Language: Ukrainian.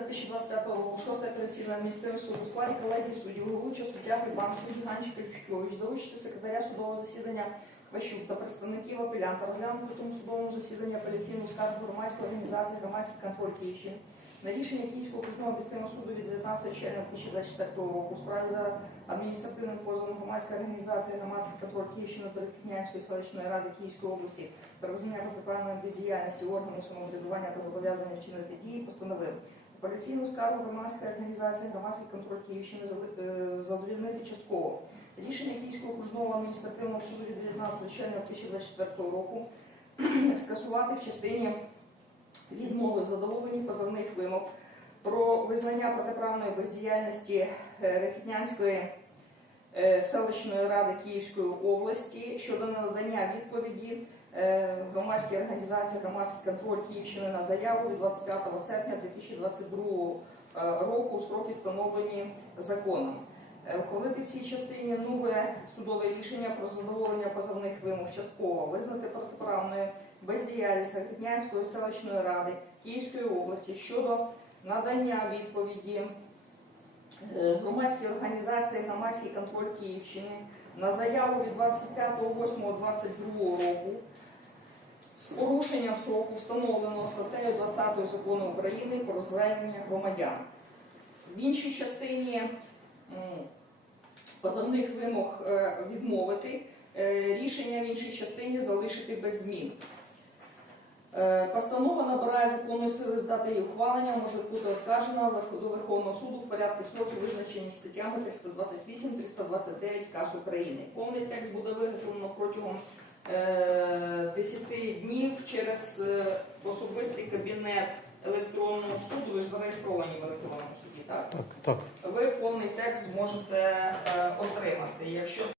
2025 року 6 апеляційна адміністративна суду. У складі колегії суддів, головуючого суддя Грибан, судді Ганчик Ючкович, за участі секретаря судового засідання Кващук та представників апелянта. Розглянув при тому судовому засіданні апеляційну скаргу громадської організації «Громадський контроль Київщини» на рішення Київського окружного об'єднаного суду від 19 червня 2024 року у справі за адміністративним позовом громадська організація «Громадський контроль Київщини» до Рокітнянської селищної ради Київської області про визнання протиправної бездіяльності органу самоврядування та зобов'язання вчинити дії постановив апеляційну скаргу громадської організації «Громадський контроль Київщини» е, частково. Рішення Київського окружного адміністративного суду від 19 червня 2024 року скасувати в частині відмови в задоволенні позовних вимог про визнання протиправної бездіяльності Ракітнянської е, селищної ради Київської області щодо надання відповіді е, громадській організації громадський контроль Київщини на заяву від 25 серпня 2022 е, року у строки встановлені законом. Е, Ухвалити в цій частині нове судове рішення про задоволення позовних вимог частково визнати протиправною бездіяльність Ракітнянської селищної ради Київської області щодо надання відповіді е, громадській організації Громадський контроль Київщини на заяву від 25.08.22 року з порушенням строку, встановленого статтею 20 закону України про звернення громадян. В іншій частині позовних вимог е, відмовити, е, рішення в іншій частині залишити без змін. Е, Постанова набирає законної сили з дати її ухвалення, може бути оскаржена до Верховного суду в порядку строку, визначені статтями 328-329 КАС України. Повний текст буде виготовлено протягом е, 10 днів через е, особистий кабінет електронного суду. Ви ж зареєстровані в електронному суді, так? Так, так. Ви повний текст зможете е, отримати. Якщо